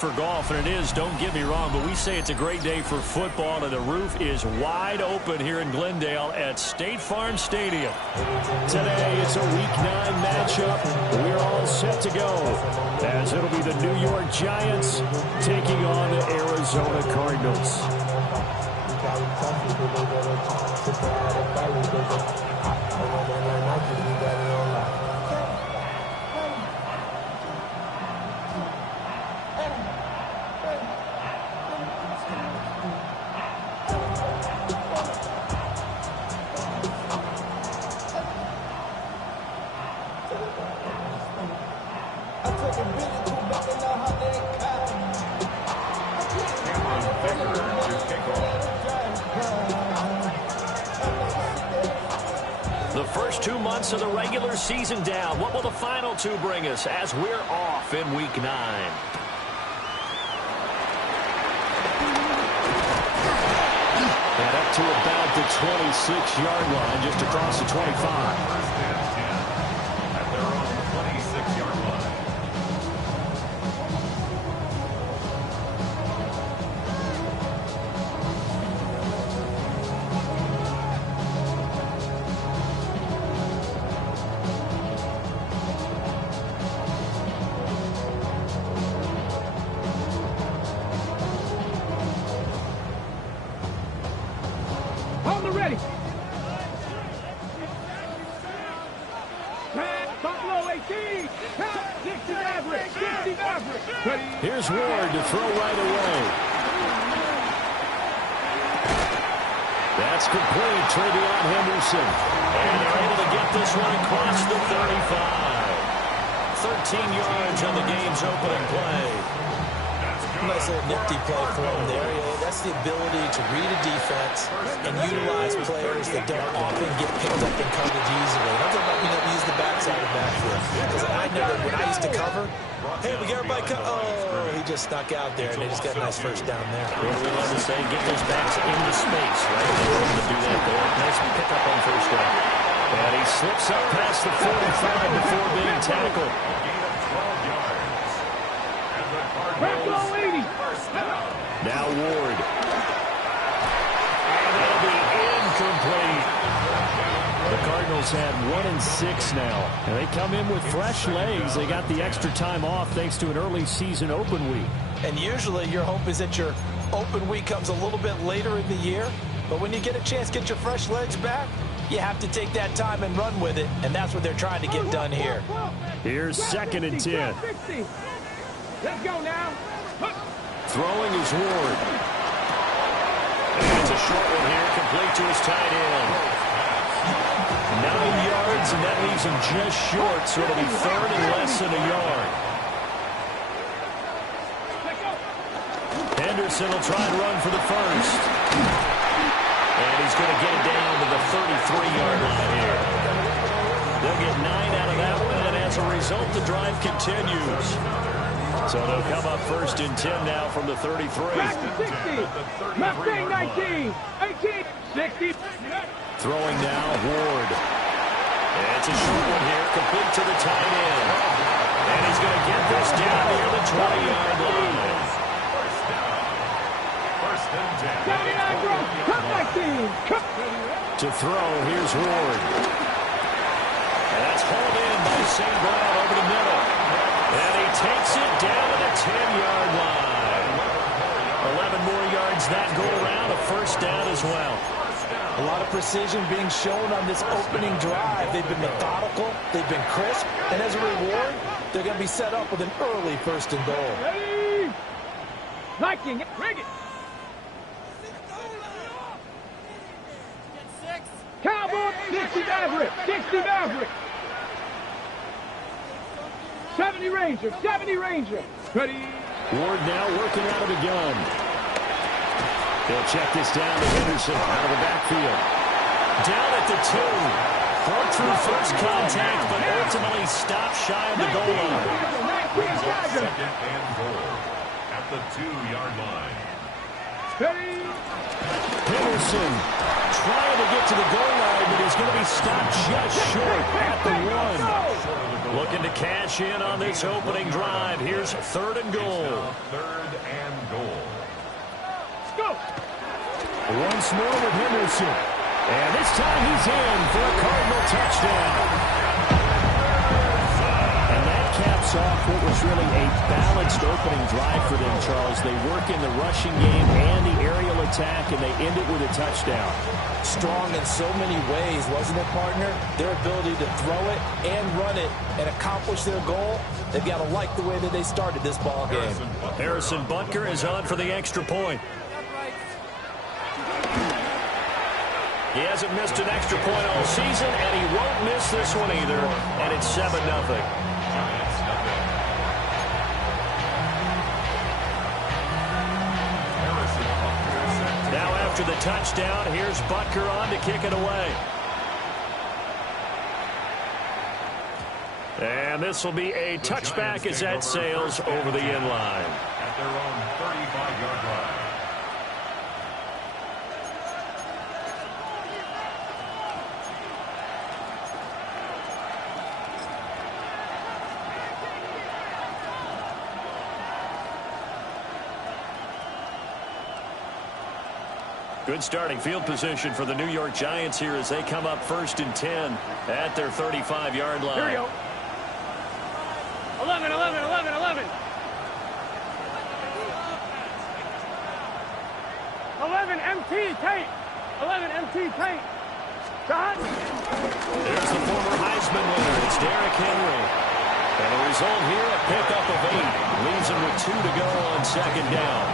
For golf, and it is, don't get me wrong, but we say it's a great day for football, and the roof is wide open here in Glendale at State Farm Stadium. Today, it's a Week 9 matchup. We're all set to go, as it'll be the New York Giants taking on the Arizona Cardinals. The first 2 months of the regular season down. What will the final two bring us as we're off in Week 9? And up to about the 26-yard line, just across the 25. At their own 26-yard line. Ready. Buffalo 18. 60 Maverick. 60 Maverick. Here's Ward to throw right away. That's complete. Travion Henderson. And they're able to get this one across the 35. 13 yards on the game's opening play. Nice little nifty play for him there. That's the ability to read a defense and utilize players that don't often get picked up in coverage easily. And I'm talking about being able to use the backside of the backfield. Because I know that when I used to cover, hey, we got everybody cover. Oh, he just snuck out there, and they just got a nice first down there. What do we love to say? Get those backs into space, right? They're able to do that there. Nice pickup on first down. And he slips up past the 45 before being tackled. Buffalo 80. Now Ward. And that'll be incomplete. The Cardinals had 1-6 now. And they come in with fresh legs. They got the extra time off thanks to an early season open week. And usually your hope is that your open week comes a little bit later in the year. But when you get a chance to get your fresh legs back, you have to take that time and run with it. And that's what they're trying to get done here. Here's 2nd and 10. Let's go now. Throwing is Ward. And it's a short one here, complete to his tight end. 9 yards, and that leaves him just short, so it'll be 3rd and less than a yard. Henderson will try and run for the first. And he's going to get it down to the 33-yard line here. They'll get 9 out of that one, and as a result, the drive continues. So they'll come up 1st and 10 now from the 33. Back to 60. Mustang 19. 18. 60. Throwing now, Ward. And it's a short one here, complete to the tight end. And he's going to get this down near the 20-yard line. First and 10. 79 bro. Cut 19. To throw, here's Ward. And that's hauled in by St. Brown over the middle. And he takes it down to the 10-yard line. 11 more yards that go around, a first down as well. A lot of precision being shown on this opening drive. They've been methodical, they've been crisp, and as a reward, they're going to be set up with an early 1st and goal. Ready. Liking it. Bring it. Cowboy. 60 Maverick. 60 Maverick. 70 Ranger. 70 Ranger. Ready. Ward now working out of the gun. They'll check this down to Henderson out of the backfield. Down at the 2. Broke through first contact, but ultimately stopped shy of the goal line. Second and goal at the 2-yard line. Ready? Henderson trying to get to the goal line, but he's going to be stopped just short at the 1. Looking to cash in on this opening drive. Here's 3rd and goal. 3rd and goal. Let's go. Once more with Henderson. And this time he's in for a Cardinal touchdown. And that caps off what was really a balanced opening drive for them, Charles. They work in the rushing game and the aerial attack, and they end it with a touchdown. Strong in so many ways, wasn't it, partner? Their ability to throw it and run it and accomplish their goal, they've got to like the way that they started this ball game. Harrison Butker is on for the extra point. He hasn't missed an extra point all season, and he won't miss this one either. And it's 7-0. Now after the touchdown, here's Butker on to kick it away. And this will be a touchback as that sails over the end line. At their own 35-yard line. Good starting field position for the New York Giants here as they come up 1st and 10 at their 35-yard line. Here we go. 11, 11, 11, 11. 11 MT tape. 11 MT tape. Shot. There's the former Heisman winner. It's Derrick Henry. And the result here, a pickup of 8. Leaves him with 2 to go on 2nd down.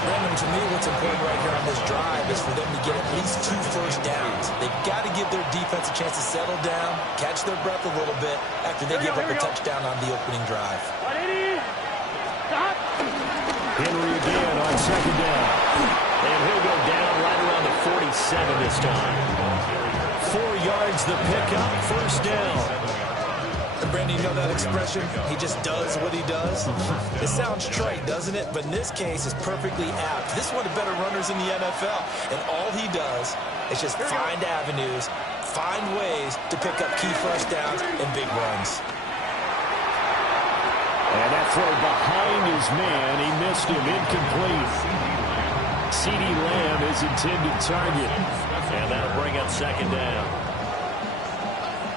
Brandon, to me, what's important right here on this drive is for them to get at least 2 first downs. They've got to give their defense a chance to settle down, catch their breath a little bit after they give up a touchdown on the opening drive. Henry again on 2nd down. And he'll go down right around the 47 this time. 4 yards the pickup, 1st down. Brandon, you know that expression? He just does what he does. It sounds trite, doesn't it? But in this case, it's perfectly apt. This is one of the better runners in the NFL. And all he does is just find avenues, find ways to pick up key first downs and big runs. And that throw behind his man, he missed him, incomplete. CeeDee Lamb is intended target. And that'll bring up 2nd down.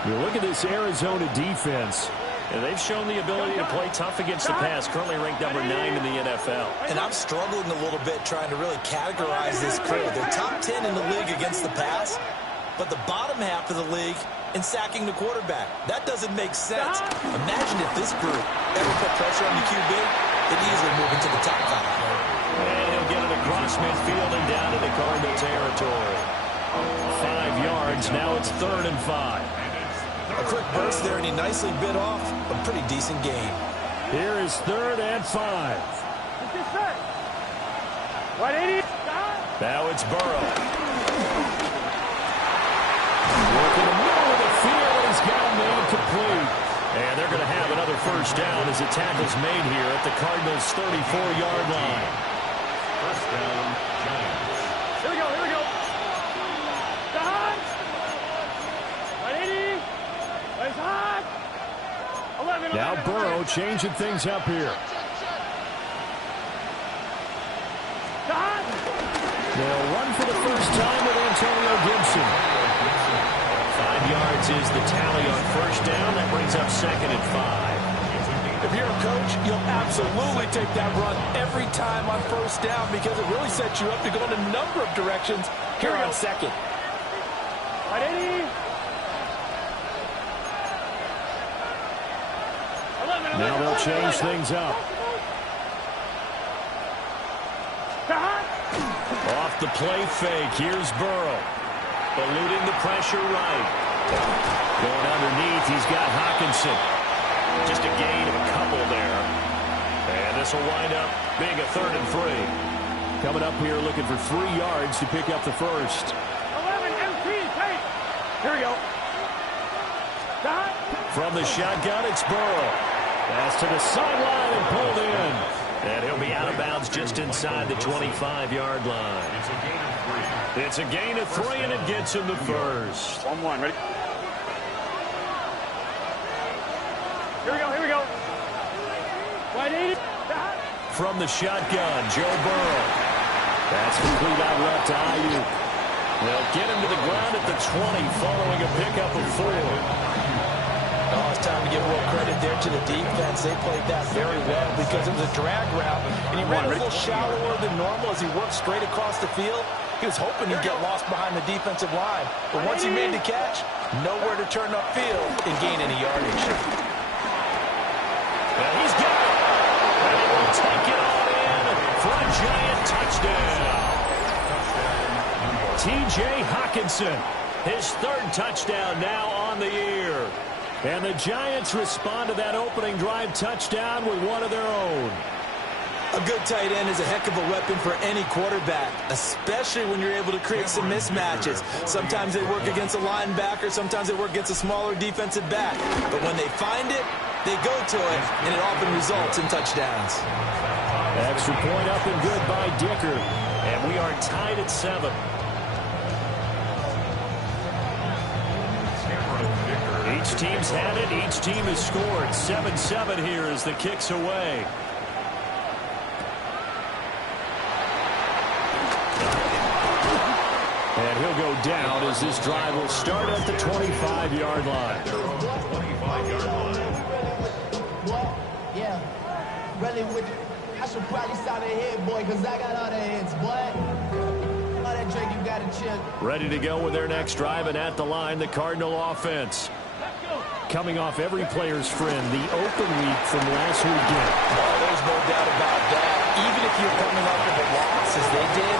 You look at this Arizona defense, and they've shown the ability to play tough against the pass, currently ranked number 9 in the NFL. And I'm struggling a little bit trying to really categorize this crew. They're top 10 in the league against the pass, but the bottom half of the league in sacking the quarterback. That doesn't make sense. Imagine if this group ever put pressure on the QB, they'd easily move into the top 5. And he'll get it across midfield and down into Cardinal territory. 5 yards, now it's 3rd and 5. A quick burst there, and he nicely bit off a pretty decent gain. Here is 3rd and 5. Now it's Burrow. Work in the middle of the field, and he's got a man complete. And they're going to have another 1st down as the tackle's made here at the Cardinals' 34-yard line. 1st down, Giants. Here we go, here we go. Now Burrow changing things up here. They'll run for the first time with Antonio Gibson. 5 yards is the tally on 1st down. That brings up 2nd and 5. If you're a coach, you'll absolutely take that run every time on 1st down because it really sets you up to go in a number of directions here on 2nd. Now they'll change things up. Off the play fake, here's Burrow. Eluding the pressure right. Going underneath, he's got Hawkinson. Just a gain of a couple there. And this will wind up being a 3rd and 3. Coming up here looking for 3 yards to pick up the 1st. 11 MT tape. Here we go. From the shotgun, it's Burrow. Pass to the sideline and pulled in. And he'll be out of bounds just inside the 25-yard line. It's a gain of 3, and it gets him the first. 1-1, ready? Here we go. Wide 80. From the shotgun, Joe Burrow. That's complete out left to Ayuk. They'll get him to the ground at the 20 following a pickup of 4. Oh, it's time to give real credit there to the defense. They played that very well because it was a drag route, and he ran a little shallower than normal as he worked straight across the field. He was hoping he'd get lost behind the defensive line, but once he made the catch, nowhere to turn upfield and gain any yardage. And he's got it. And he will take it all in for a giant touchdown. T.J. Hockenson, his 3rd touchdown now on the year. And the Giants respond to that opening drive touchdown with one of their own. A good tight end is a heck of a weapon for any quarterback, especially when you're able to create some mismatches. Sometimes they work against a linebacker, sometimes they work against a smaller defensive back. But when they find it, they go to it, and it often results in touchdowns. Extra point up and good by Dicker. And we are tied at 7. Each team's had it. Each team has scored. 7-7 here as the kick's away. And he'll go down as this drive will start at the 25-yard line. 25-yard line. Yeah, really with you. I should probably start a hit, boy, because I got all the hits, boy. All that drink, you got to chill. Ready to go with their next drive, and at the line, the Cardinal offense. Coming off every player's friend, the open week from last weekend. Oh, there's no doubt about that. Even if you're coming up with a loss as they did,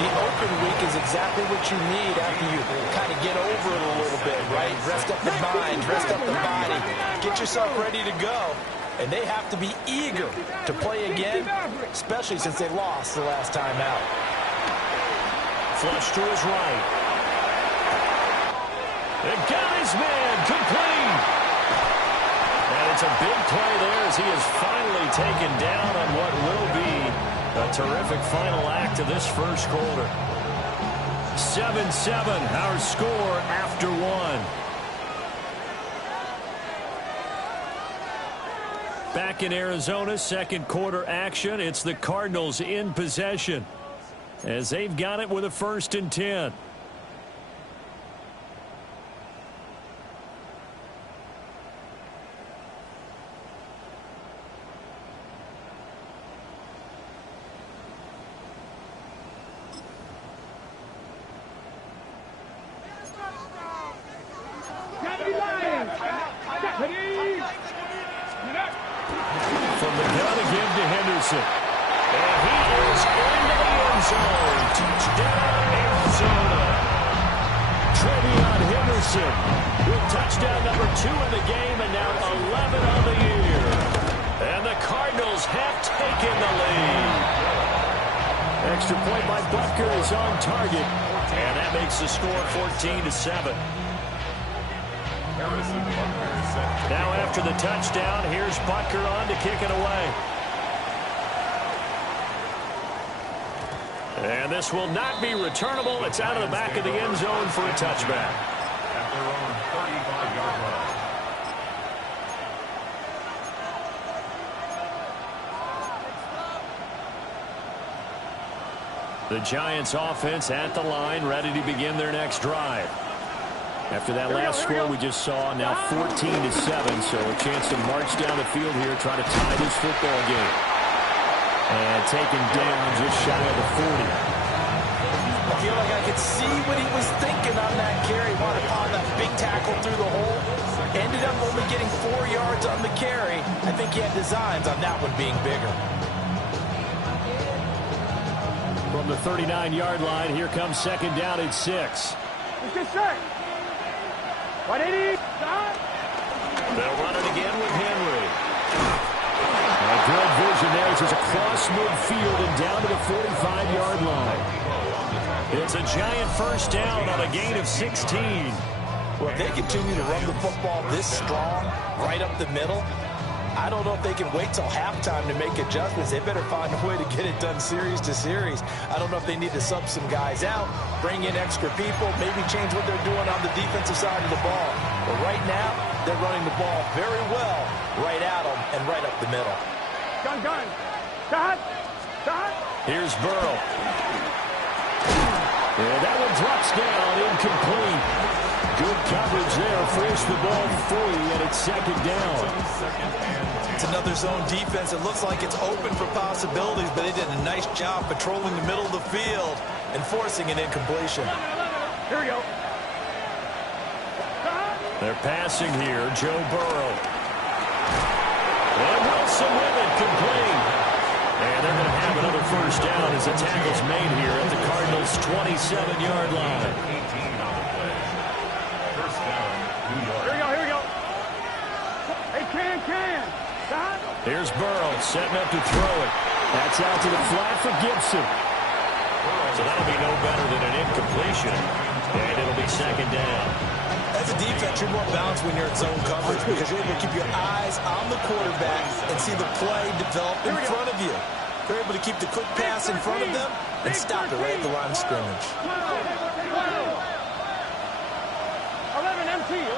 the open week is exactly what you need after you kind of get over it a little bit, right? Rest up the mind, rest up the body, get yourself ready to go. And they have to be eager to play again, especially since they lost the last time out. Flush to his right. And got his man complete. And it's a big play there as he is finally taken down on what will be a terrific final act of this first quarter. 7-7, our score after 1. Back in Arizona, second quarter action. It's the Cardinals in possession as they've got it with a 1st and 10. From the gun again to Henderson. And he is into the end zone. Touchdown, Arizona. Trevion Henderson with touchdown number 2 in the game and now 11 on the year. And the Cardinals have taken the lead. Extra point by Butker is on target. And that makes the score 14-7. Now after the touchdown, here's Butker on to kick it away. And this will not be returnable. It's out of the back of the end zone for a touchback. At their own 35-yard line. The Giants offense at the line, ready to begin their next drive. After that last score we just saw, now 14-7, so a chance to march down the field here, try to tie this football game. And taken down just shy of the 40. I feel like I could see what he was thinking on that carry. Wanted to find that big tackle through the hole. Ended up only getting 4 yards on the carry. I think he had designs on that one being bigger. From the 39-yard line, here comes second down at 6. Good shot. 180. They'll run it again with Henry. A good vision there as it's across midfield and down to the 45-yard line. It's a giant first down on a gain of 16. Well, if they continue to run the football this strong, right up the middle, I don't know if they can wait till halftime to make adjustments. They better find a way to get it done series to series. I don't know if they need to sub some guys out, bring in extra people, maybe change what they're doing on the defensive side of the ball. But right now, they're running the ball very well right at them and right up the middle. Gun. Shot. Here's Burrow. And that one drops down, incomplete. Good coverage there, forced the ball free, and it's second down. It's another zone defense. It looks like it's open for possibilities, but they did a nice job patrolling the middle of the field and forcing an incompletion. Here we go. They're passing here, Joe Burrow. And Wilson with it, complete. And they're going to have another first down as the tackle's made here at the Cardinals' 27-yard line. Here we go. Hey, can. Shot. Here's Burrow setting up to throw it. That's out to the flat for Gibson. So that'll be no better than an incompletion. And it'll be second down. As a defense, you're more balanced when you're in zone coverage because you're able to keep your eyes on the quarterback and see the play develop in front of you. You're able to keep the quick pass in front of them and stop it right at the line of scrimmage. 11 MT.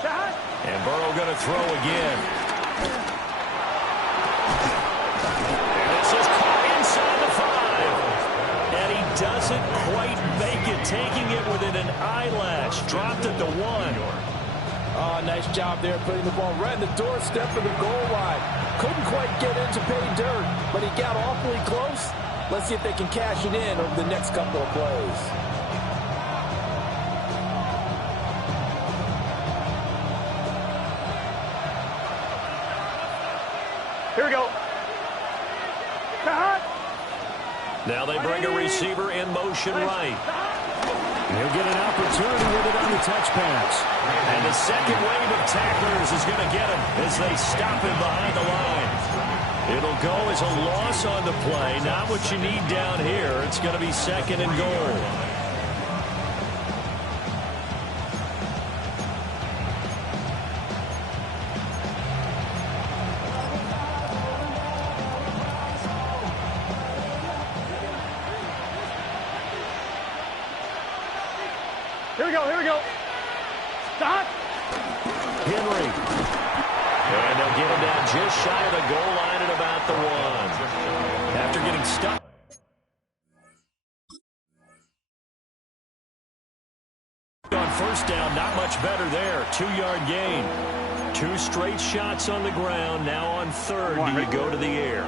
Shot. And Burrow going to throw again. And this is caught inside the 5. And he doesn't quite make it, taking it within an eyelash. Dropped at the 1. Oh, nice job there putting the ball right in the doorstep of the goal line. Couldn't quite get in to pay dirt, but he got awfully close. Let's see if they can cash it in over the next couple of plays. Here we go. Shot. Now they bring a receiver in motion right. He'll get an opportunity with it on the touch pass. And the second wave of tacklers is going to get him as they stop him behind the line. It'll go as a loss on the play. Not what you need down here. It's going to be second and goal. Here we go. Stop. Henry. And they'll get him down just shy of the goal line at about the 1. After getting stuck. On first down, not much better there. 2-yard gain. 2 straight shots on the ground. Now on third, do you go to the air?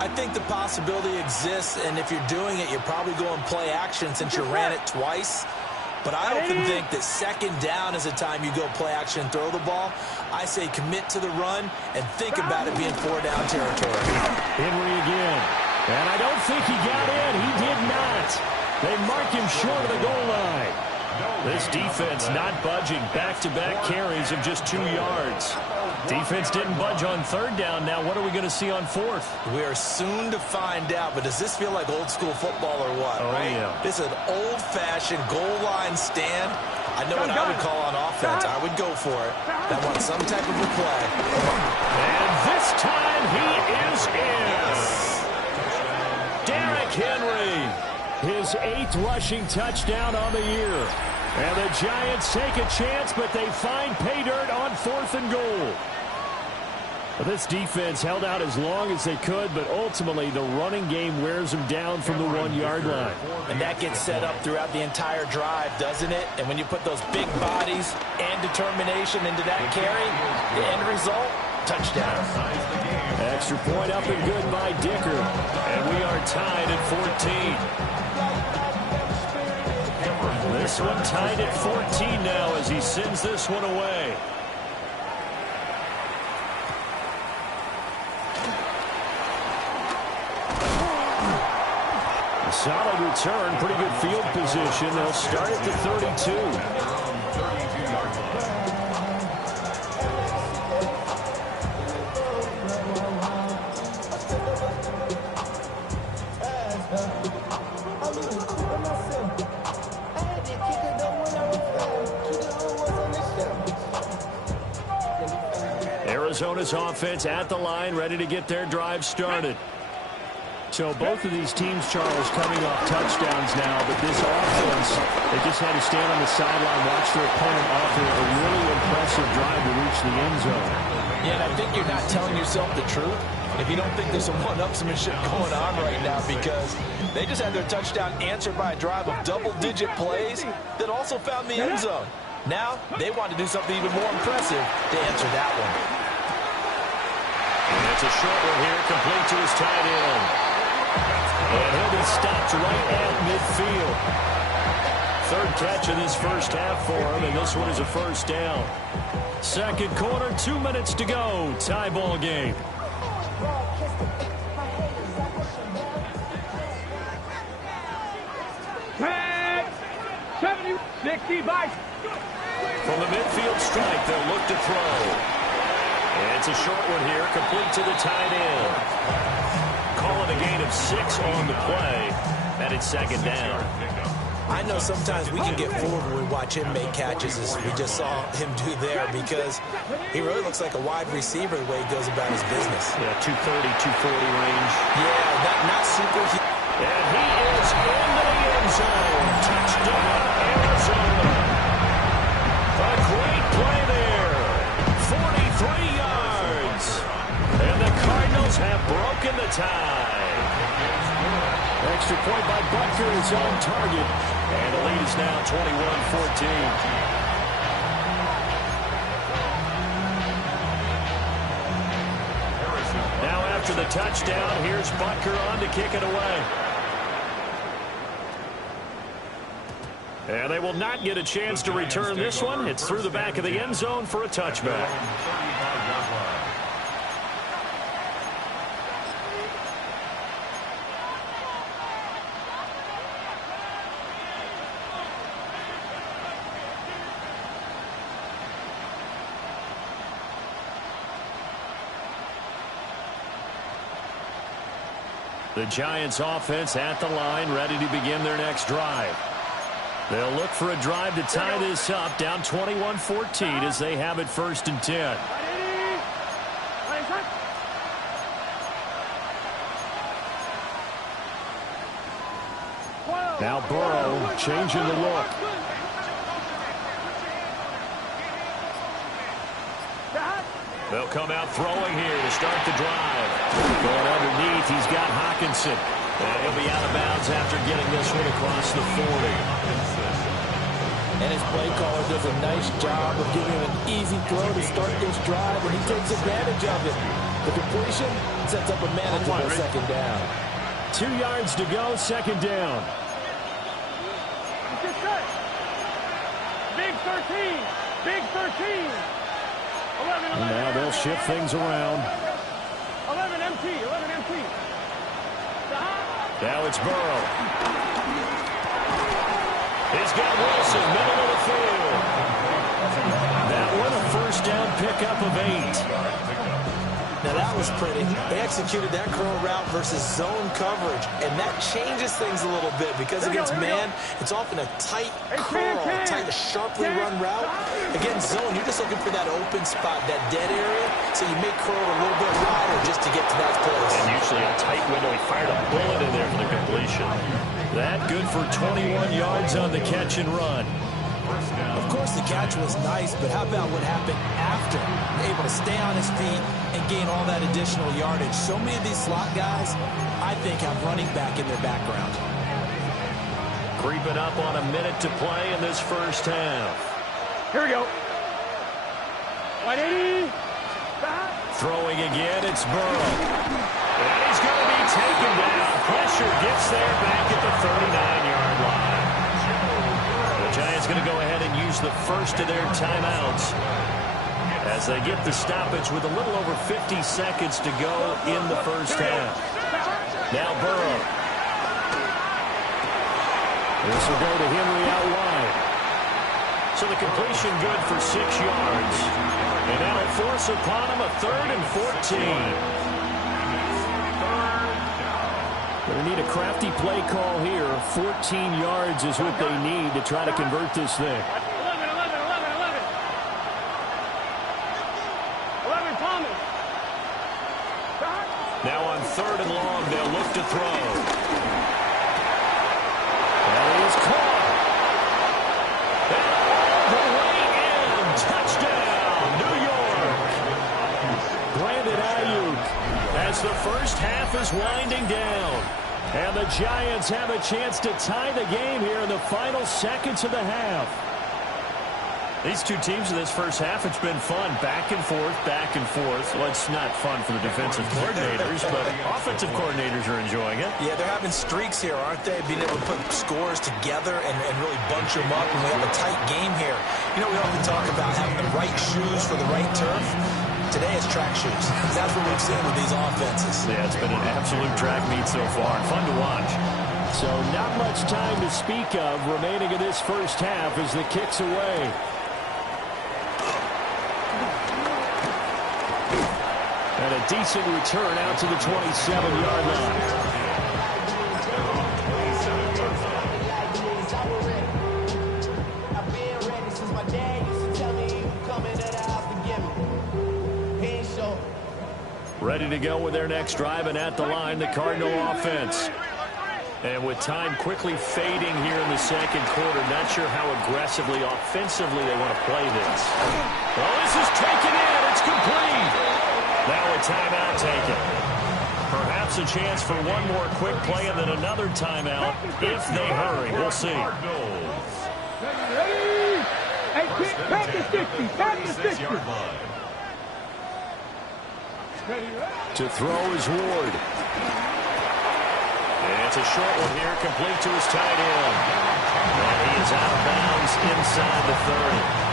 I think the possibility exists, and if you're doing it, you're probably going play action since you ran it twice. But I often think that second down is a time you go play action and throw the ball. I say commit to the run and think about it being 4-down territory. Henry again. And I don't think he got in. He did not. They mark him short of the goal line. This defense not budging. Back-to-back carries of just 2 yards. Defense didn't budge on third down. Now what are we going to see on fourth? We are soon to find out, but does this feel like old school football or what, right? Yeah. This is an old-fashioned goal line stand. I know what I would call on offense. I would go for it. I want some type of a play. And this time he is in. Derrick Henry, his 8th rushing touchdown on the year. And the Giants take a chance, but they find pay dirt on 4th and goal. But this defense held out as long as they could, but ultimately the running game wears them down from the 1-yard line. And that gets set up throughout the entire drive, doesn't it? And when you put those big bodies and determination into that carry, the end result, touchdown. Extra point up and good by Dicker. And we are tied at 14. This one tied at 14 now as he sends this one away. A solid return, pretty good field position. They'll start at the 32. Arizona's offense at the line, ready to get their drive started. So both of these teams, Charles, coming off touchdowns now, but this offense, they just had to stand on the sideline, watch their opponent offer a really impressive drive to reach the end zone. Yeah, and I think you're not telling yourself the truth if you don't think there's some one-upsmanship going on right now, because they just had their touchdown answered by a drive of double-digit plays that also found the end zone. Now, they want to do something even more impressive to answer that one. And it's a short one here, complete to his tight end. And he'll be stopped right at midfield. Third catch of this first half for him, and this one is a first down. Second quarter, 2 minutes to go. Tie ball game. Tag! 70, 65. From the midfield strike, they'll look to throw. And it's a short one here, complete to the tight end. Call it a gain of 6 on the play, and it's second down. I know sometimes we can get fooled when we watch him make catches, as we just saw him do there, because he really looks like a wide receiver the way he goes about his business. Yeah, 230, 240 range. Yeah, not super huge. And he is into the end zone. Touchdown, Arizona. A great play there. 43 yards. And the Cardinals have broken the tie. Extra point by Butker is on target. And the lead is now 21-14. Now after the touchdown, here's Butker on to kick it away. And they will not get a chance to return this one. It's through the back of the end zone for a touchback. The Giants offense at the line, ready to begin their next drive. They'll look for a drive to tie this up, down 21-14 as they have it 1st and 10. Now Burrow changing the look. They'll come out throwing here to start the drive. Going underneath, he's got Hockenson. And he'll be out of bounds after getting this one across the 40. And his play caller does a nice job of giving him an easy throw to start this drive, and he takes advantage of it. The completion sets up a manageable second down. 2 yards to go, second down. Big 13. Big 13. 11, 11, and now they'll shift things around. 11 MT. 11 MT. Now it's Burrow. He's got Wilson, middle of the field. That one a first down pickup of 8. Now that was pretty. They executed that curl route versus zone coverage, and that changes things a little bit because against man, it's often a tight curl, tight, sharply run route. Against zone, you're just looking for that open spot, that dead area, so you may curl a little bit wider just to get to that place. And usually a tight window. He fired a bullet in there for the completion. That good for 21 yards on the catch and run. Of course, the catch was nice, but how about what happened after? Able to stay on his feet and gain all that additional yardage. So many of these slot guys, I think, have running back in their background. Creeping up on a minute to play in this first half. Here we go. 180. Throwing again, it's Burrow. And he's going to be taken down. Pressure gets there back at the 39-yard line. The Giants going to go ahead and use the first of their timeouts as they get the stoppage with a little over 50 seconds to go in the first half. Now Burrow. This will go to Henry out wide. So the completion good for 6 yards. And that'll force upon him a 3rd and 14. Going to need a crafty play call here. 14 yards is what they need to try to convert this thing. 11 Thomas. to throw. And he is caught. And all the way in. Touchdown, New York. Brandon Ayuk as the first half is winding down. And the Giants have a chance to tie the game here in the final seconds of the half. These two teams in this first half, it's been fun. Back and forth, back and forth. Well, it's not fun for the defensive coordinators, but offensive coordinators are enjoying it. Yeah, they're having streaks here, aren't they? Being able to put scores together and really bunch them up, and we have a tight game here. You know, we often talk about having the right shoes for the right turf. Today it's track shoes. That's what we've seen with these offenses. Yeah, it's been an absolute track meet so far. Fun to watch. So not much time to speak of remaining in this first half as the kick's away. And a decent return out to the 27-yard line. I've been ready since my dad used to tell me he would come into the house to get me. He ain't show. Ready to go with their next drive, and at the line, the Cardinal offense. And with time quickly fading here in the second quarter, not sure how aggressively, offensively they want to play this. Well, this is taken in. It's complete. Now a timeout taken. Perhaps a chance for one more quick play and then another timeout if they hurry. We'll see. Ready? 18, back to 60, back to 60. To throw is Ward. And it's a short one here, complete to his tight end. And he is out of bounds inside the 30.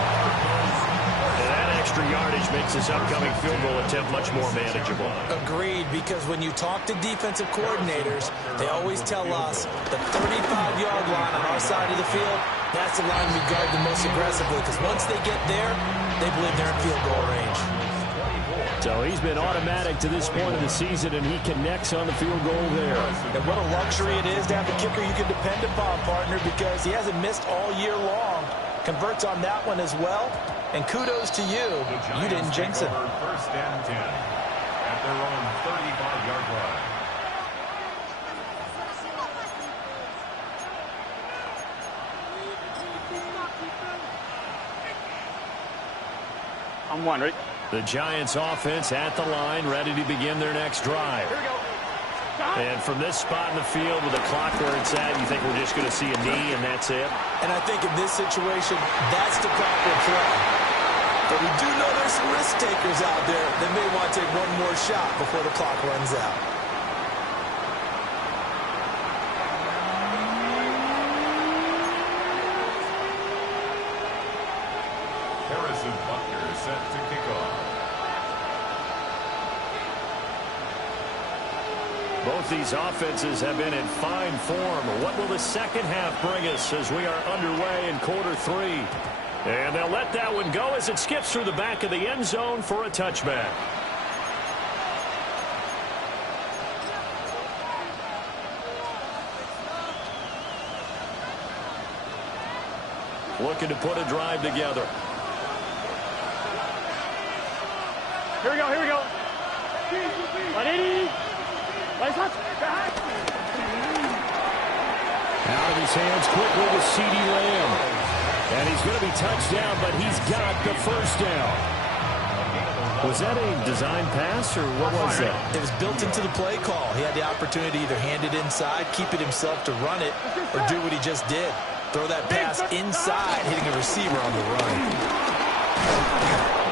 And that extra yardage makes this upcoming field goal attempt much more manageable. Agreed, because when you talk to defensive coordinators, they always tell us the 35-yard line on our side of the field, that's the line we guard the most aggressively, because once they get there, they believe they're in field goal range. So he's been automatic to this point of the season, and he connects on the field goal there. And what a luxury it is to have a kicker you can depend upon, partner, because he hasn't missed all year long. Converts on that one as well. And kudos to you. You didn't jinx it. First and 10 at their own 35-yard line. I'm one, right? The Giants offense at the line, ready to begin their next drive. Here we go. And from this spot in the field with the clock where it's at, you think we're just going to see a knee and that's it? And I think in this situation, that's the proper play. But we do know there's some risk takers out there that may want to take one more shot before the clock runs out. Harrison Butker set to kick off. Both these offenses have been in fine form. What will the second half bring us as we are underway in quarter three? And they'll let that one go as it skips through the back of the end zone for a touchback. Looking to put a drive together. Here we go, here we go. 180. Out of his hands quickly to CeeDee Lamb. And he's going to be touched down, but he's got the first down. Was that a design pass, or what was that? It was built into the play call. He had the opportunity to either hand it inside, keep it himself to run it, or do what he just did. Throw that pass inside, hitting a receiver on the run.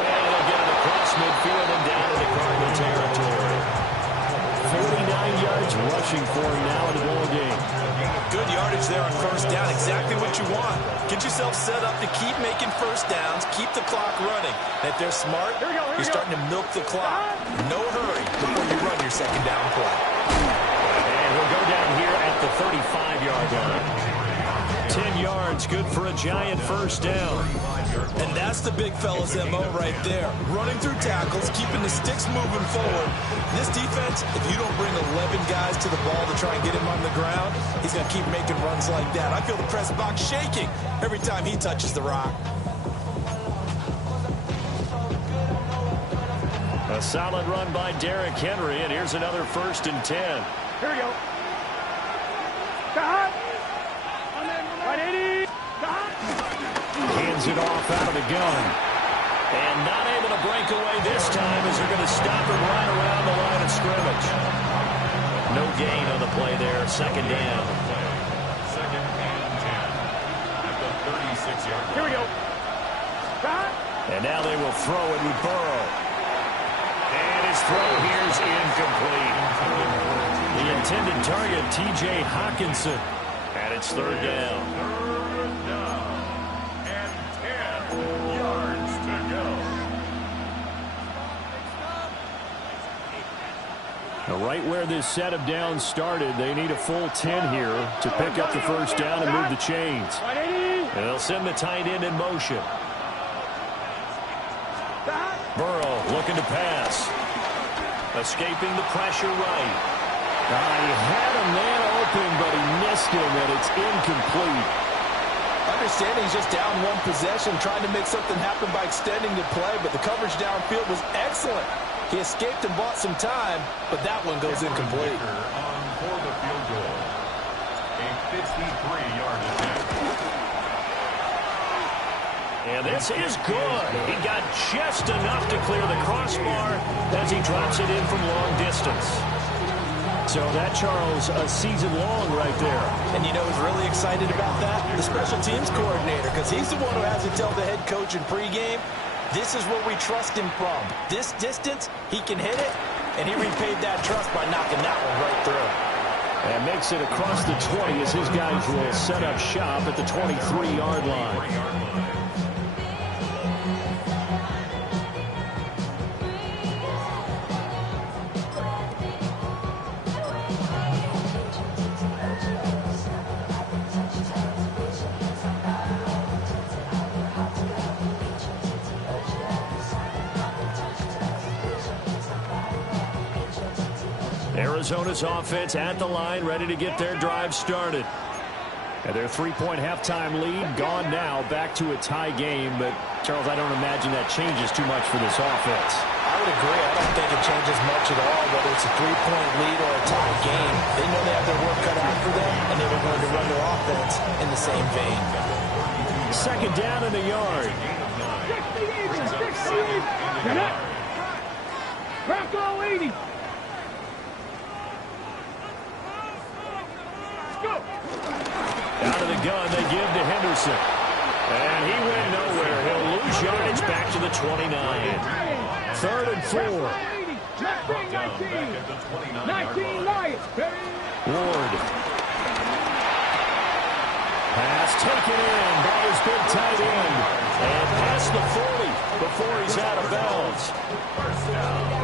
And they'll get it across midfield and down into Cardinal territory. 49 yards rushing for him now in the ball game. Good yardage there on first down. Exactly what you want. Get yourself set up to keep making first downs, keep the clock running. And if they're smart, you're starting to milk the clock. No hurry before you run your second down play. And we'll go down here at the 35-yard line. 10 yards, good for a Giant first down. And that's the big fella's MO right there. Running through tackles, keeping the sticks moving forward. This defense, if you don't bring 11 guys to the ball to try and get him on the ground, he's going to keep making runs like that. I feel the press box shaking every time he touches the rock. A solid run by Derrick Henry, and here's another 1st and 10. Here we go. Cut. Right, 80. Cut. Hands it off out of the gun. And not able to break away this time as they're going to stop him right around the line of scrimmage. No gain on the play there. Second down. Second and 10 at the 36-yard line. Here we go. Cut. And now they will throw it with Burrow. And his throw here is incomplete. The intended target, T.J. Hawkinson. And it's third down. Third down and 10 yards to go. Now, right where this set of downs started, they need a full 10 here to pick up the first down and move the chains. And they'll send the tight end in motion. Burrow looking to pass. Escaping the pressure right. He had a man open, but he missed him, and it's incomplete. Understanding he's just down one possession, trying to make something happen by extending the play, but the coverage downfield was excellent. He escaped and bought some time, but that one goes incomplete. For the field goal, a 53-yard attempt. And this is good. He got just enough to clear the crossbar as he drops it in from long distance. So that, Charles, a season long right there. And you know who's really excited about that? The special teams coordinator, because he's the one who has to tell the head coach in pregame, this is where we trust him from. This distance, he can hit it, and he repaid that trust by knocking that one right through. And makes it across the 20 as his guys will set up shop at the 23-yard line. Arizona's offense at the line, ready to get their drive started. And their three-point halftime lead gone now, back to a tie game. But, Charles, I don't imagine that changes too much for this offense. I would agree. I don't think it changes much at all, whether it's a three-point lead or a tie game. They know they have their work cut out for them, and they were going to run their offense in the same vein. Second down in the yard. 60. Get up. Bronco 80. Out of the gun, they give to Henderson. And he went nowhere. He'll lose yardage back to the 29. Third and 4. 19 Lions. Ward. Pass taken in by his big tight end. And past the 40 before he's out of bounds.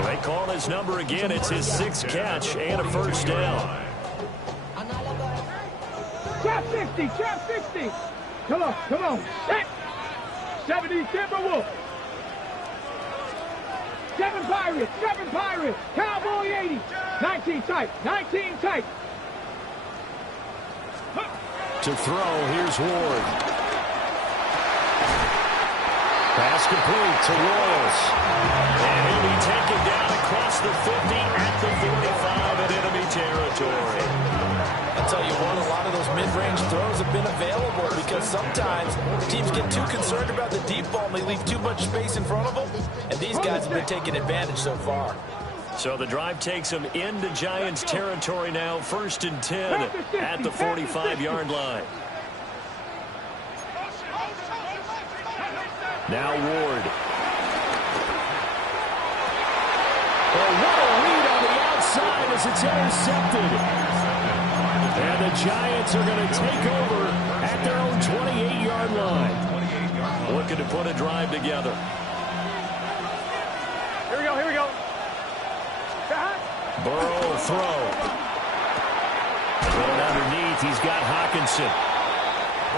They call his number again. It's his 6th catch and a first down. Trap 60, trap 60. Come on. Set. 70 Timberwolf. 7 Pirates. Cowboy 80. 19 tight. To throw, here's Ward. Pass complete to Royals. And he'll be taken down across the 50 at the 45 in enemy territory. I'll tell you what, a lot of those mid-range throws have been available because sometimes teams get too concerned about the deep ball and they leave too much space in front of them, and these guys have been taking advantage so far. So the drive takes them into Giants territory now, 1st and 10 at the 45-yard line. Now Ward. Oh, what a read on the outside as it's intercepted. And the Giants are going to take over at their own 28-yard line. Looking to put a drive together. Here we go. Burrow will throw. Going underneath, he's got Hawkinson.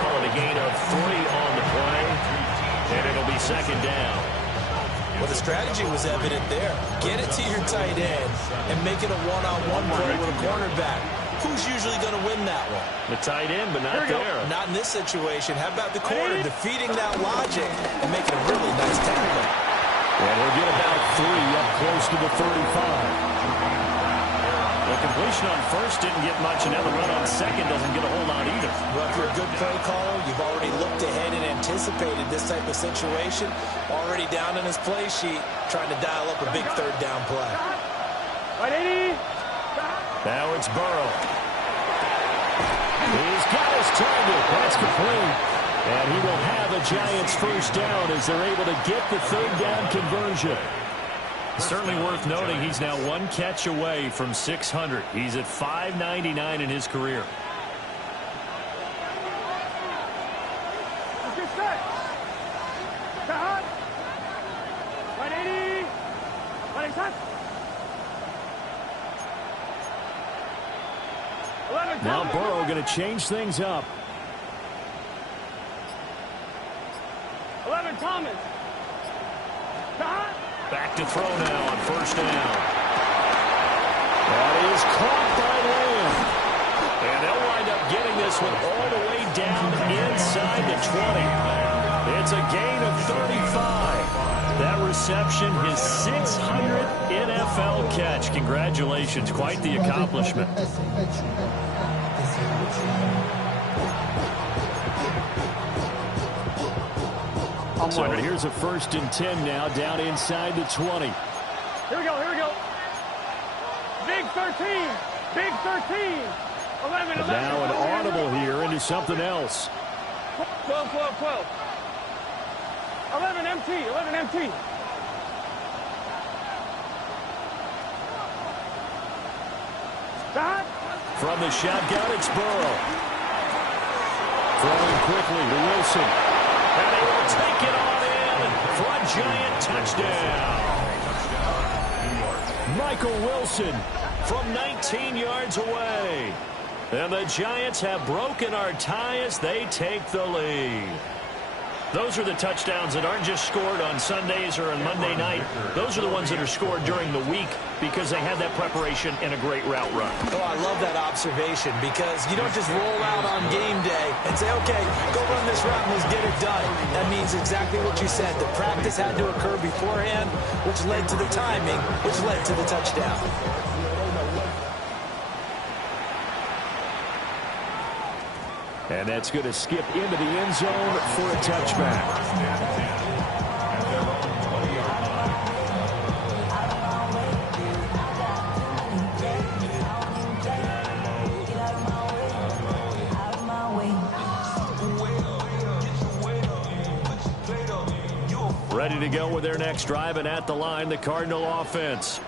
Calling a gain of 3 on the play. And it'll be second down. Well, the strategy was evident there. Get it to your tight end and make it a one-on-one play with a cornerback. Who's usually going to win that one? The tight end, but not there. Not in this situation. How about the corner defeating that logic and making a really nice tackle? And we'll get about 3 up close to the 35. The completion on first didn't get much, and now the run on second doesn't get a whole lot either. Well, if you're a good play caller, you've already looked ahead and anticipated this type of situation. Already down in his play sheet, trying to dial up a big third down play. Now it's Burrow. He's got his target. That's complete. And he will have a Giants first down as they're able to get the third down conversion. Certainly worth noting he's now one catch away from 600. He's at 599 in his career. Now Burrow going to change things up. 11 Thomas. Back to throw now on first down. That is caught by Lamb. And they'll wind up getting this one all the way down inside the 20. It's a gain of 35. That reception, his 600th NFL catch. Congratulations. Quite the accomplishment. So here's a 1st and 10 now, down inside the 20. Here we go, here we go. Big 13, big 13. 11, 11. Now an audible here into something else. 12, 12, 12. 11 MT, 11 MT. Stop. From the shotgun, it's Burrow. Throwing quickly to Wilson. And he will take it on in for a Giant touchdown. Michael Wilson from 19 yards away. And the Giants have broken our tie as they take the lead. Those are the touchdowns that aren't just scored on Sundays or on Monday night. Those are the ones that are scored during the week because they had that preparation and a great route run. Oh, I love that observation because you don't just roll out on game day and say, okay, go run this route and let's get it done. That means exactly what you said. The practice had to occur beforehand, which led to the timing, which led to the touchdown. And that's going to skip into the end zone for a touchback. Ready to go with their next drive, and at the line, the Cardinal offense.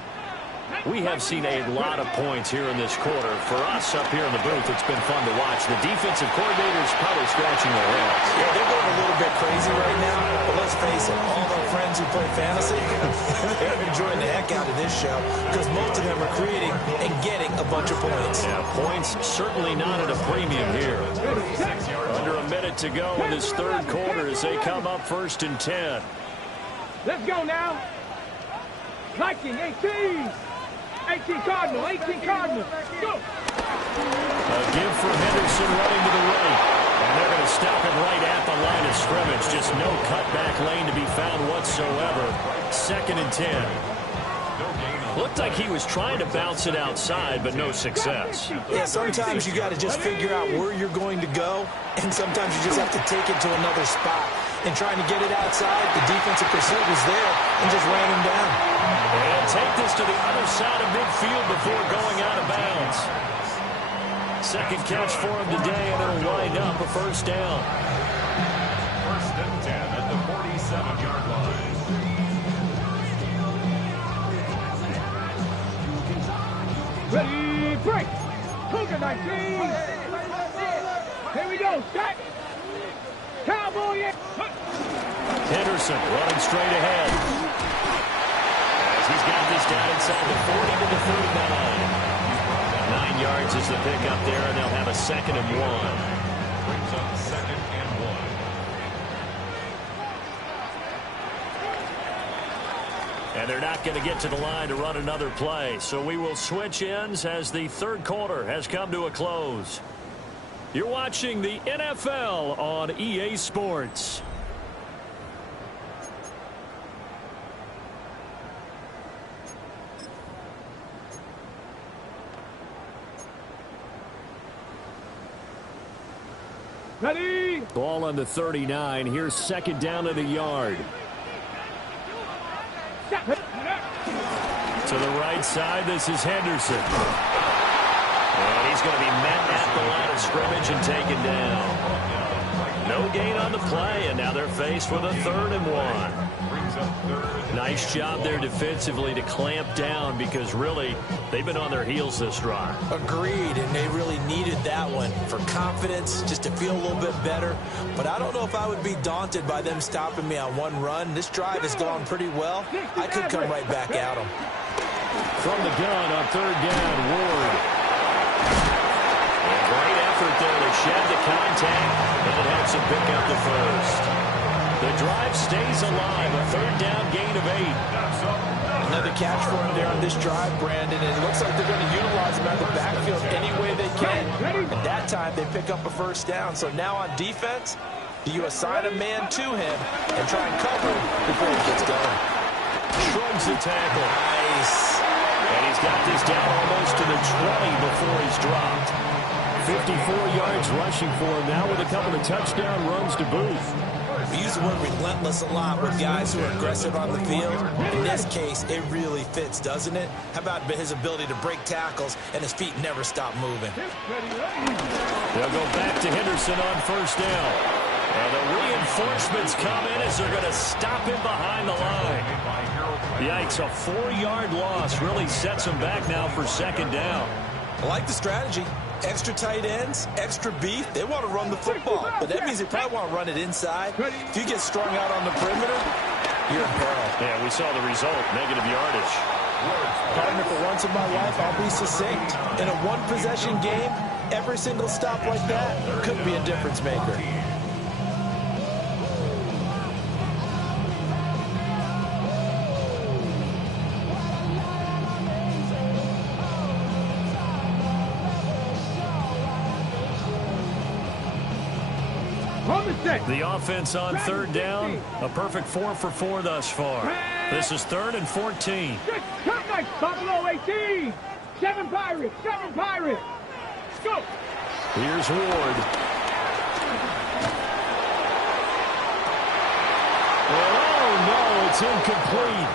We have seen a lot of points here in this quarter. For us up here in the booth, it's been fun to watch. The defensive coordinators probably scratching their heads. Yeah, they're going a little bit crazy right now, but let's face it, all our friends who play fantasy, they're enjoying the heck out of this show because most of them are creating and getting a bunch of points. Yeah, points certainly not at a premium here. Under a minute to go in this third quarter as they come up 1st and 10. Let's go now. Viking, 18. 18 Cardinal, 18 Cardinal. Go. A give for Henderson running to the right. And they're going to stop it right at the line of scrimmage. Just no cutback lane to be found whatsoever. 2nd and 10. Looked like he was trying to bounce it outside, but no success. Yeah, sometimes you got to just figure out where you're going to go, and sometimes you just have to take it to another spot. And trying to get it outside, the defensive pursuit was there and just ran him down. And take this to the other side of midfield before going out of bounds. 2nd catch for him today, and it'll wind up a 1st down. 1st and 10 at the 47-yard line. Ready, break. Cougar 19. Here we go, Shaq. Cowboy. Henderson running straight ahead. As he's got this down inside the 40 to the 39. 9 yards is the pickup there, and they'll have a 2nd and 1. Brings up 2nd and 1. And they're not going to get to the line to run another play. So we will switch ends as the third quarter has come to a close. You're watching the NFL on EA Sports. Ready? Ball on the 39. Here's second down at a yard. To the right side, this is Henderson. And he's going to be met at the line of scrimmage and taken down. No gain on the play, and now they're faced with a 3rd and 1. Nice job there defensively to clamp down because really they've been on their heels this drive. Agreed, and they really needed that one for confidence, just to feel a little bit better. But I don't know if I would be daunted by them stopping me on one run. This drive has gone pretty well. I could come right back at them. From the gun on 3rd down, Ward. And great effort there to shed the contact, and it helps him pick up the first. The drive stays alive, a 3rd down gain of 8. Another catch for him there on this drive, Brandon, and it looks like they're going to utilize him out of the backfield any way they can. And that time they pick up a 1st down. So now on defense, do you assign a man to him and try and cover him before he gets going? Shrugs the tackle. Nice. And he's got this down almost to the 20 before he's dropped. 54 yards rushing for him now with a couple of touchdown runs to boot. We use the word relentless a lot with guys who are aggressive on the field. In this case, it really fits, doesn't it? How about his ability to break tackles and his feet never stop moving? They'll go back to Henderson on 1st down. And the reinforcements come in as they're going to stop him behind the line. Yikes, a 4-yard loss really sets him back now for 2nd down. I like the strategy. Extra tight ends, extra beef. They want to run the football, but that means they probably want to run it inside. If you get strung out on the perimeter, you're in peril. Yeah, we saw the result, negative yardage. Partner, for once in my life, I'll be succinct. In a one-possession game, every single stop like that could be a difference maker. The offense on 3rd down, a perfect 4 for 4 thus far. This is 3rd and 14. Buffalo 18. 7 Pirates. 7 Pirates. Go. Here's Ward. Oh, no, it's incomplete.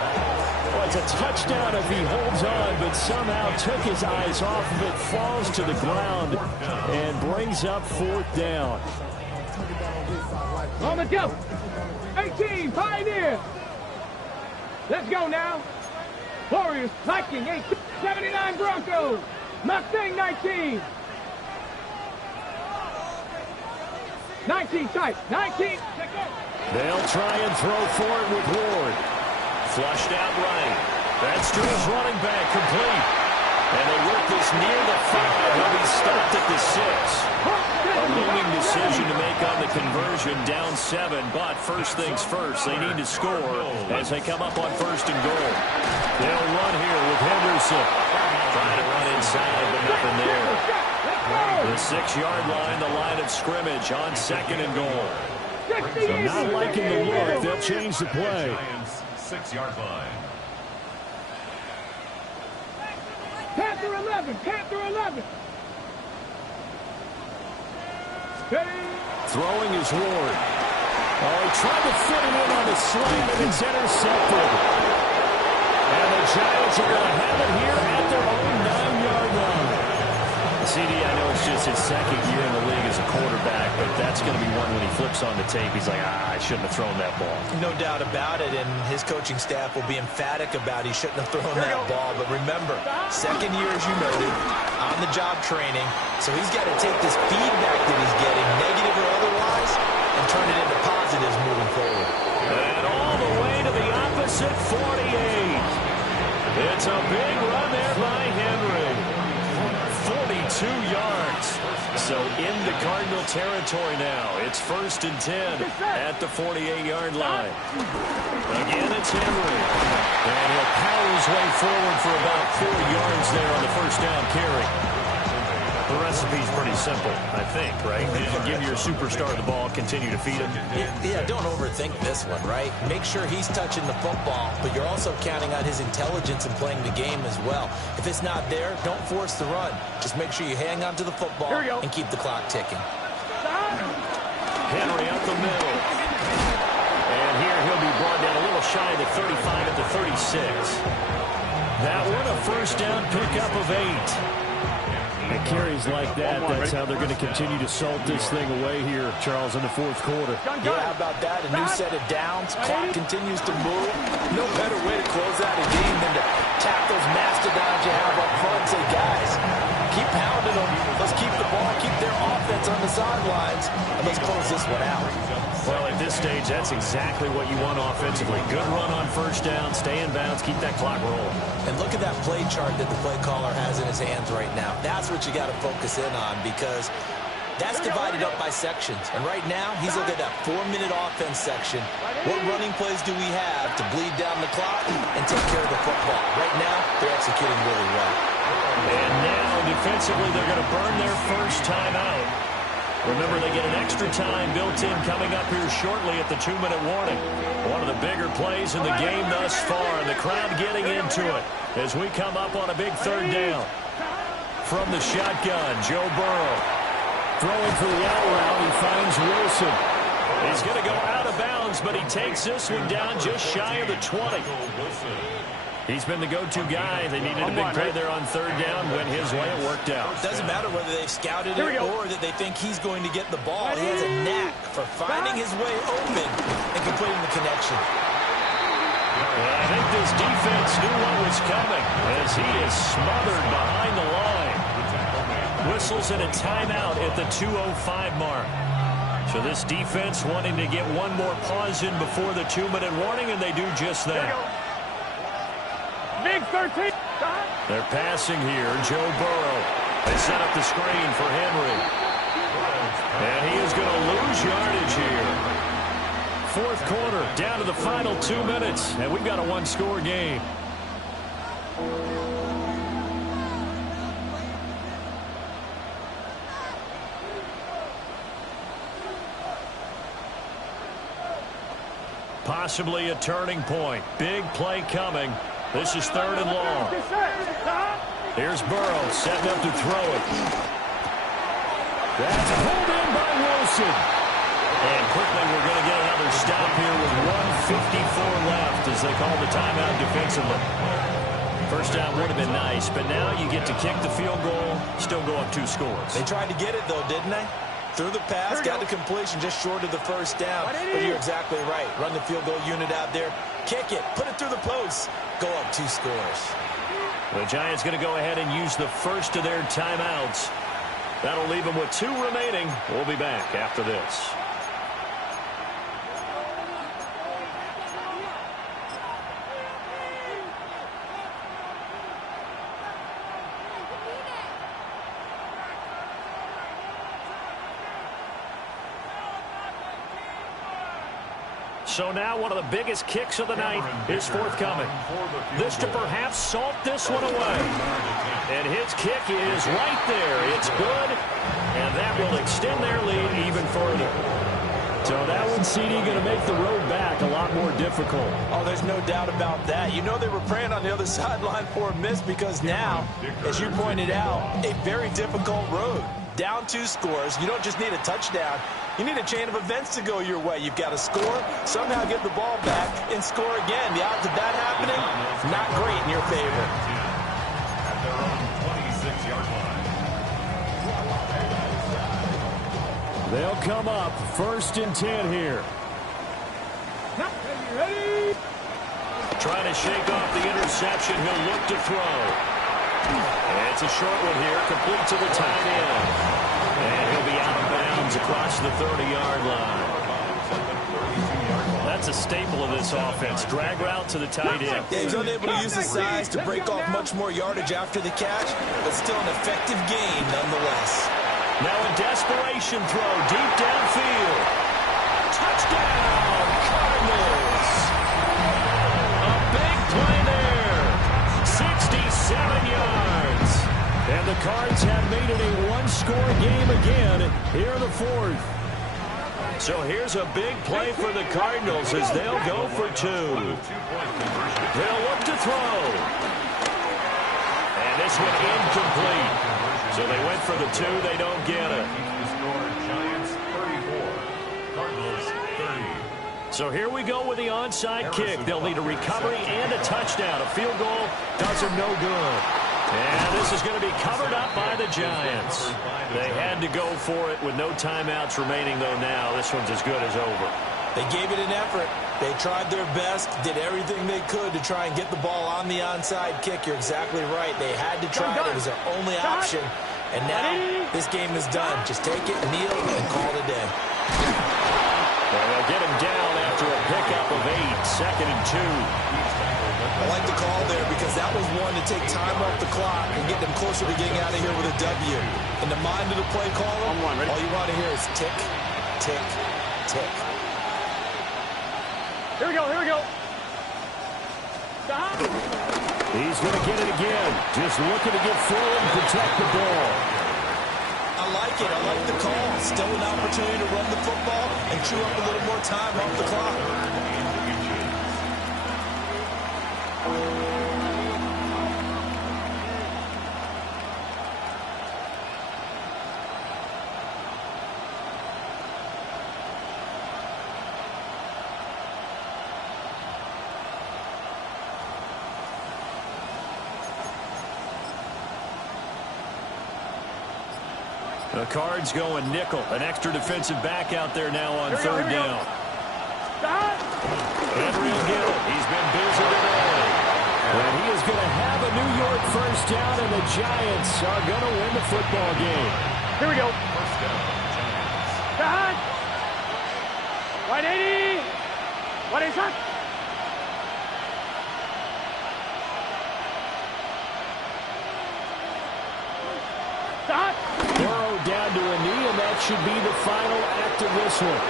Well, it's a touchdown if he holds on, but somehow took his eyes off of it, falls to the ground, and brings up 4th down. On the go. 18, Pioneer. Let's go now. Warriors, Viking, 8, 79 Broncos. Mustang, 19. 19 tight. 19. They'll try and throw for it with Ward. Flushed out right. That's to his running back, complete. And they work this near the 5. He'll be stopped at the 6. A looming decision to make on the conversion, down 7. But first things first, they need to score as they come up on 1st and goal. They'll run here with Henderson. Trying to run inside, but nothing there. The 6-yard line, the line of scrimmage on 2nd and goal. So not liking the look, they'll change the play. 6-yard line. Panther 11. Panther 11. Throwing is Ward. Oh, he tried to fit it in on the slant, and it's intercepted. And the Giants are going to have it here at their own 9-yard line. CD, I know it's just his 2nd year in the league as a quarterback, but that's going to be one when he flips on the tape. He's like, I shouldn't have thrown that ball. No doubt about it, and his coaching staff will be emphatic about he shouldn't have thrown that ball. But remember, 2nd year, as you noted, on-the-job training, so he's got to take this feedback that he's getting, negative or otherwise, and turn it into positives moving forward. And all the way to the opposite 48. It's a big run there by Henry. 42 yards. So into Cardinal territory now. It's 1st and 10 at the 48-yard line. Again, it's Henry. And he'll power his way forward for about 4 yards there on the 1st down carry. The recipe's pretty simple, I think, right? You give your superstar the ball, continue to feed him. Yeah, don't overthink this one, right? Make sure he's touching the football, but you're also counting on his intelligence in playing the game as well. If it's not there, don't force the run. Just make sure you hang on to the football and keep the clock ticking. Henry up the middle. And here he'll be brought down a little shy of the 35 at the 36. That one a first down pickup of 8. And carries like that, that's how they're going to continue to salt this thing away here, Charles, in the fourth quarter. Yeah, how about that? A new set of downs. Clock continues to move. No better way to close out a game than to tap those mastodons you have up front and say, guys, keep pounding them. Let's keep the ball, keep their offense on the sidelines, and let's close this one out. Well, at this stage, that's exactly what you want offensively. Good run on first down, stay in bounds, keep that clock rolling. And look at that play chart that the play caller has in his hands right now. That's what you got to focus in on, because that's divided up by sections. And right now, he's looking at that 4-minute offense section. What running plays do we have to bleed down the clock and take care of the football? Right now, they're executing really well. And now, defensively, they're going to burn their first timeout. Remember, they get an extra time built in coming up here shortly at the 2-minute warning. One of the bigger plays in the game thus far, and the crowd getting into it as we come up on a big third down. From the shotgun, Joe Burrow. Throwing for the out route, he finds Wilson. He's going to go out of bounds, but he takes this one down just shy of the 20. He's been the go-to guy. They needed a big play there on third down. Went his way. It worked out. It doesn't matter whether they've scouted it or that they think he's going to get the ball. He has a knack for finding his way open and completing the connection. Well, I think this defense knew what was coming as he is smothered behind the line. Whistles in a timeout at the 2:05 mark. So this defense wanting to get one more pause in before the 2-minute warning, and they do just that. Big 13. They're passing here. Joe Burrow. They set up the screen for Henry. And he is going to lose yardage here. Fourth quarter, down to the final 2 minutes, and we've got a one-score game. Possibly a turning point. Big play coming. This is third and long. Here's Burrow setting up to throw it. That's pulled in by Wilson. And quickly we're going to get another stop here with 1:54 left as they call the timeout defensively. First down would have been nice, but now you get to kick the field goal, still go up 2 scores. They tried to get it, though, didn't they? Threw the pass, got the completion just short of the first down. But you're exactly right. Run the field goal unit out there. Kick it. Put it through the posts. Go up 2 scores. The Giants going to go ahead and use the first of their timeouts. That'll leave them with 2 remaining. We'll be back after this. So now one of the biggest kicks of the night is forthcoming. This to perhaps salt this one away. And his kick is right there. It's good. And that will extend their lead even further. So that one, CD, going to make the road back a lot more difficult. Oh, there's no doubt about that. You know they were praying on the other sideline for a miss because now, as you pointed out, a very difficult road. Down 2 scores. You don't just need a touchdown. You need a chain of events to go your way. You've got to score, somehow get the ball back, and score again. The odds of that happening, not great in your favor. At their own 26-yard line. They'll come up 1st and 10 here. Ready? Trying to shake off the interception. He'll look to throw. And it's a short one here, complete to the tight end. And he'll be out of bounds across the 30-yard line. That's a staple of this offense. Drag route to the tight end. Yeah, he's unable to use his size to break off much more yardage after the catch, but still an effective gain nonetheless. Now a desperation throw deep downfield. Touchdown, Cardinals. A big play there. 67 yards. And the Cards have made it a one-score game again here in the fourth. So here's a big play for the Cardinals as they'll go for 2. They'll look to throw. And this one incomplete. So they went for the 2. They don't get it. Score Giants 34, So here we go with the onside kick. They'll need a recovery and a touchdown. A field goal does them no good. And this is going to be covered up by the Giants. They had to go for it with no timeouts remaining, though now. This one's as good as over. They gave it an effort. They tried their best, did everything they could to try and get the ball on the onside kick. You're exactly right. They had to try it. It was their only option. And now this game is done. Just take it, kneel, and call it a day. Well, they'll get him down after a pickup of 8, 2nd and 2. I like the call there because that was one to take time off the clock and get them closer to getting out of here with a W. In the mind of the play caller, all you want to hear is tick, tick, tick. Here we go, here we go. He's going to get it again. Just looking to get forward and protect the ball. I like it. I like the call. Still an opportunity to run the football and chew up a little more time off the clock. The Cards going nickel. An extra defensive back out there now on third down. Henry will get it. He's been busy today. And he is going to have a New York first down, and the Giants are going to win the football game. Here we go. First down, Giants. Right 80. What is that? Burrow down to a knee, and that should be the final act of this one.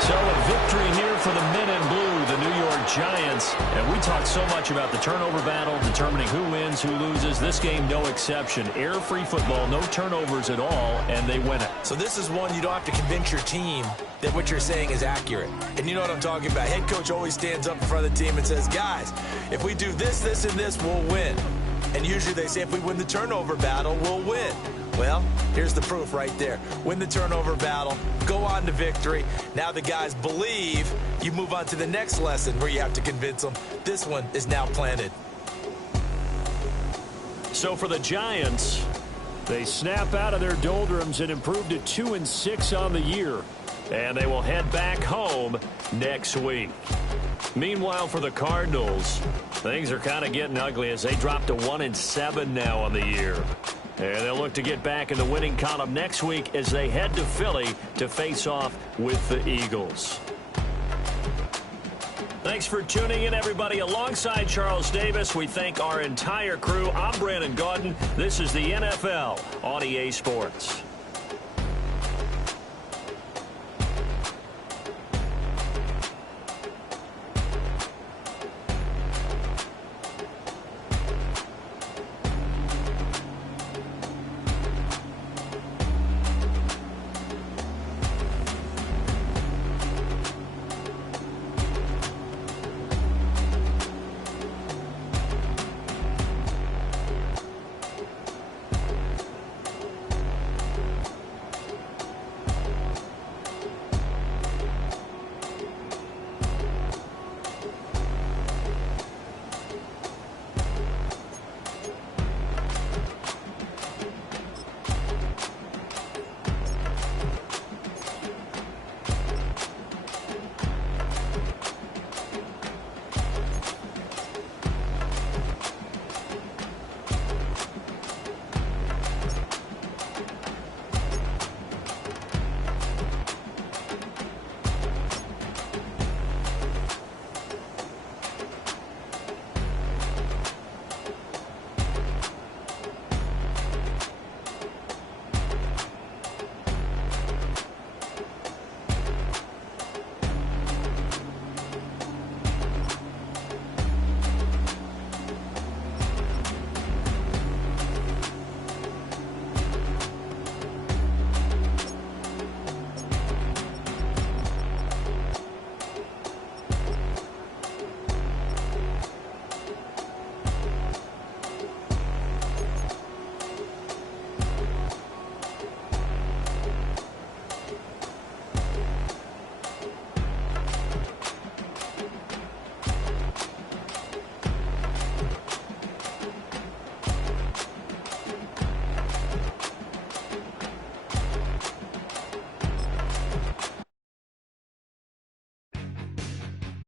So a victory here for the men in blue, the New York Giants. And we talked so much about the turnover battle, determining who wins, who loses. This game, no exception. Error-free football, no turnovers at all, and they win it. So this is one you don't have to convince your team that what you're saying is accurate. And you know what I'm talking about. Head coach always stands up in front of the team and says, guys, if we do this, this, and this, we'll win. And usually they say if we win the turnover battle, we'll win. Well, here's the proof right there. Win the turnover battle, go on to victory. Now the guys believe. You move on to the next lesson where you have to convince them. This one is now planted. So for the Giants, they snap out of their doldrums and improve to 2-6 on the year. And they will head back home next week. Meanwhile, for the Cardinals, things are kind of getting ugly as they drop to 1-7 now on the year. And they'll look to get back in the winning column next week as they head to Philly to face off with the Eagles. Thanks for tuning in, everybody. Alongside Charles Davis, we thank our entire crew. I'm Brandon Gaudin. This is the NFL on EA Sports.